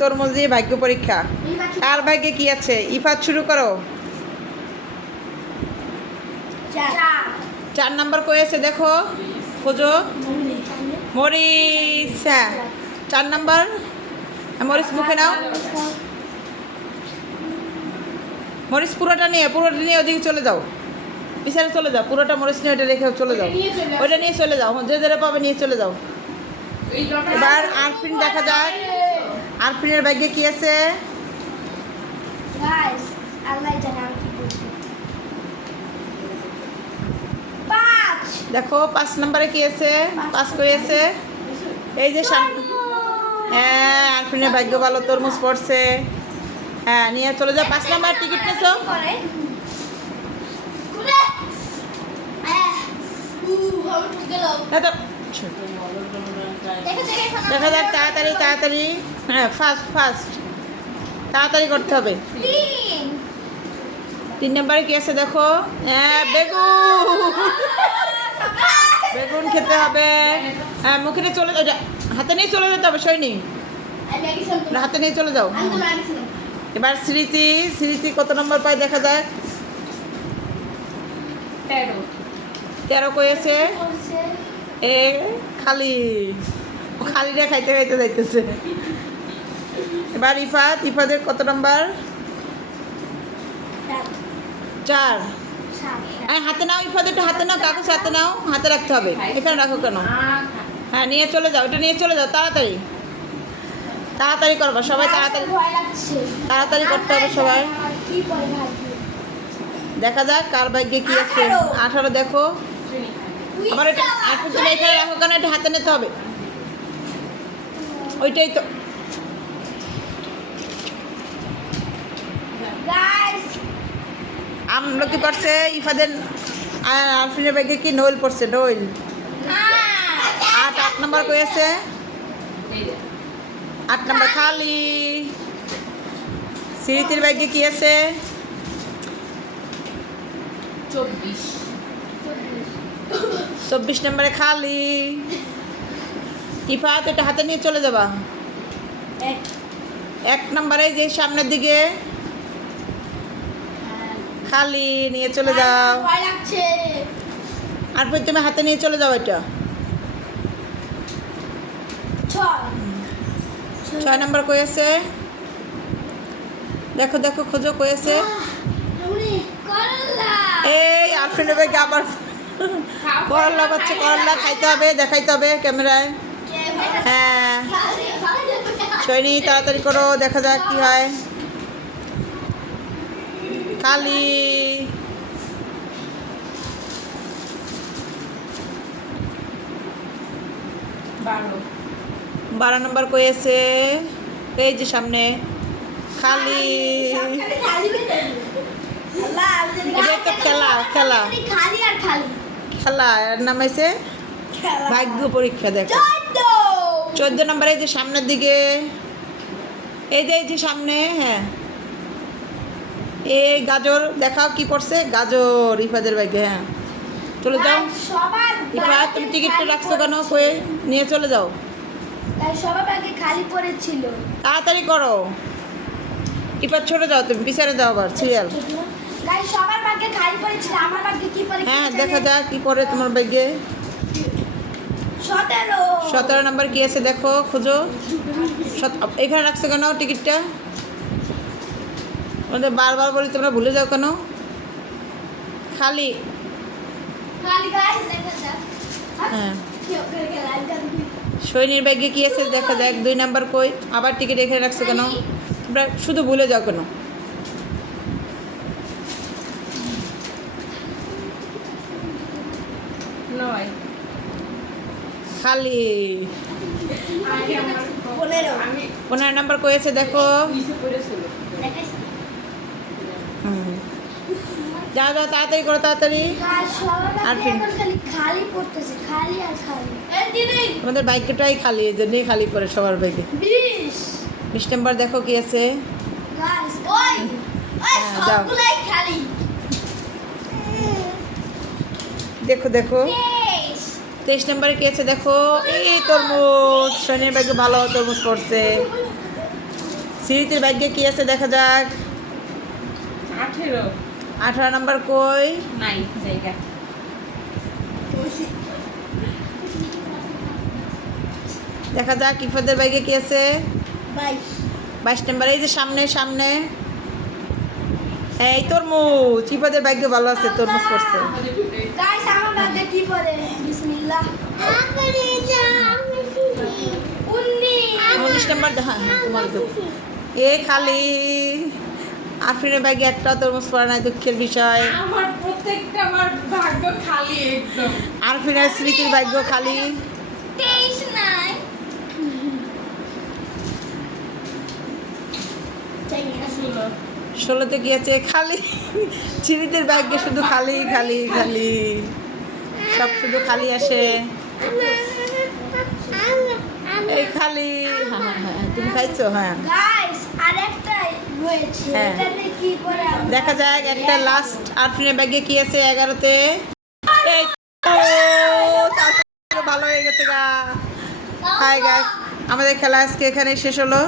তরমুজ ভাগ্য পরীক্ষা। কার ভাগ্যে কি আছে? ইফাত শুরু করো। চার নাম্বার কয়েছে দেখো? খোঁজো। মরিচ হ্যাঁ। চার নাম্বার। হ্যাঁ, মরিচ মুখে নাও। মরিচ পুরোটা নিয়ে পুরোটা নিয়ে ওদিকে চলে যাও। পিছনে চলে যাও পুরোটা মরিচ নিয়ে ওটা রেখে চলে যাও। ওইটা নিয়ে চলে যাও যে যারা পাবে নিয়ে চলে যাও। এবার আরফিন দেখা যাক। আরফিনের ব্যাগে কি আছে? দেখো পাঁচ নম্বরে কি আছে? পাঁচ করে আছে এই যে হ্যাঁ আরফিনের ভাগ্য ভালো তরমুজ পড়ছে। হ্যাঁ নিয়ে চলে যাও পাঁচ নাম্বার টিকিট নিয়েছো করে কুলে আহ উ আমি ঠকে গেল না তো দেখো দেখো দেখা যাক তাড়াতাড়ি তাড়াতাড়ি। হ্যাঁ ফার্স্ট ফার্স্ট তাড়াতাড়ি করতে হবে। তিন। নম্বরে কি আছে দেখো? হ্যাঁ বেগুন। বেগুন খেতে হবে। হ্যাঁ মুখে নিয়ে চলে যাও যা- হাতে নিয়ে চলে যেতে হবে সৈনি। হাতে নিয়ে চলে যাও। এবার স্মৃতি স্মৃতি কত নম্বর পায় দেখা যাক তেরো। তেরো কয়েছে বলছে এ খালি। খালিটা খাইতে খাইতে যাইতেছে। এবার ইফাত ইফাদের কত নম্বর? চার। হ্যাঁ হাতে নাও ইফাদেরটা হাতে নাও কাগজ হাতে নাও হাতে রাখতে হবে। এখানে রাখো কেন? হ্যাঁ নিয়ে চলে যাও ওটা নিয়ে চলে যাও তাড়াতাড়ি। তাড়াতাড়ি করবা সবাই তাড়াতাড়ি। তাড়াতাড়ি করতে হবে সবাই। দেখা যাক কার ভাগ্যে কি আছে। আঠারো দেখো। আবার এটা আর তুমি এখানে রাখো কেন এটা হাতে নিতে হবে। ওইটাই তো। গাইস আমলকি পড়ছে? ইফাদের আর আরফিনের ব্যাগে কি নইল পড়ছে? নইল। আট আট নম্বর কয়েছে আট নম্বর খালি। সিরিতির ব্যাগে কি আছে? চব্বিশ। চব্বিশ নম্বরে খালি। ইফাত এটা হাতে নিয়ে চলে যাবা। এক। নম্বরে যে সামনের দিকে। খালি নিয়ে চলে যাও। আর তুমি হাতে নিয়ে চলে যাও এটা। ছয়। নম্বর কয়েছে দেখো দেখো খোঁজো কয়েছে আমি করলা। এই আরফিনের ব্যাগে আবার করল্লা বাচ্চা করল্লা খাইতে হবে দেখাইতে হবে ক্যামেরায়। হ্যাঁ। সৈনি তাড়াতাড়ি করো দেখা যাক কি হয়। কালি। বারো। বারো নম্বর কয়েছে এই যে সামনে। খালি। এটা একটা খেলা খালি। খেলা এর নাম হয়েছে ভাগ্য পরীক্ষা দেখো। চোদ্দ। নম্বর যে সামনের দিকে এই যে এই যে সামনে হ্যাঁ। এই গাজর দেখাও কি পড়ছে? গাজর ইফাদের ব্যাগে হ্যাঁ। চলে যাও। সবার ইফা তুমি টিকিটটা রাখছো কেন? কয়ে নিয়ে চলে যাও। খালি পড়েছিল। তাড়াতাড়ি করো। ইফাত ছোট যাও তুমি পিছনে যাও আবার সিরিয়াল সবার ভাগ্যে খালি পড়েছিল আমার ভাগ্যে কি পড়ে হ্যাঁ দেখা যাক কি পড়ে তোমার ব্যাগে সতেরো। সতেরো নম্বর কি আছে দেখো খুঁজো। এখানে রাখছো কেন টিকিটটা? আমাদের বারবার বলি তোমরা ভুলে যাও কেন? খালি। হ্যাঁ। আজকাল সৈনির ব্যাগে কি আছে দেখা যাক। দুই নাম্বার কই? আবার টিকিট এখানে রাখছো কেন? তোমরা শুধু ভুলে যাও কেন? নয়। খালি। পনেরো। নাম্বার কই আছে দেখো যাও যাও তাড়াতাড়ি করো তাড়াতাড়ি। আর ভাগ্যে কি? এখন খালি খালি পড়তেছে খালি আর খালি। আমাদের বাইকটাই খালি এই জন্যই খালি পড়ে সবার ব্যাগে বিশ! নাম্বার দেখো কি আছে। হ্যাঁ, যাও। সবগুলাই খালি দেখো দেখো। তেইশ নম্বরে কি আছে? দেখো এই তরমুজ। শনির ব্যাগে ভালো তরমুজ পড়ছে। সিঁড়িতে ব্যাগে কি আছে? দেখা যাক। আঠেরো। আঠারো নাম্বার কই? নাই জায়গা। দেখা যাক ইফাদের ব্যাগে কি আছে? বাইশ। বাইশ নাম্বার এই যে সামনে সামনে। এই তরমুজ ইফাদের ব্যাগে ভালো আছে তরমুজ পড়ছে। উনিশ নাম্বার হ্যাঁ তোমার এ খালি আফরিনের ব্যাগে একটা তরমুজ পড়ে নাই দুঃখের বিষয়। আমার প্রত্যেকটা আমার ভাগ্য খালি একদম। আরফিনের স্মৃতির ভাগ্য খালি। তেইশ নাই। ষোলো ষোলোতে গিয়েছে খালি চিনিদের ব্যাগে শুধু খালি খালি খালি। সব শুধু খালি আসে। এই খালি। হ্যাঁ হ্যাঁ হ্যাঁ তুমি খাইছো? হ্যাঁ। হ্যাঁ। দেখা যাক একটা লাস্ট আরফিনের ব্যাগে কি আছে এগারোতে। ভালো হয়ে গেছে গা। হাই গাছ আমাদের খেলা আজকে এখানে শেষ হলো।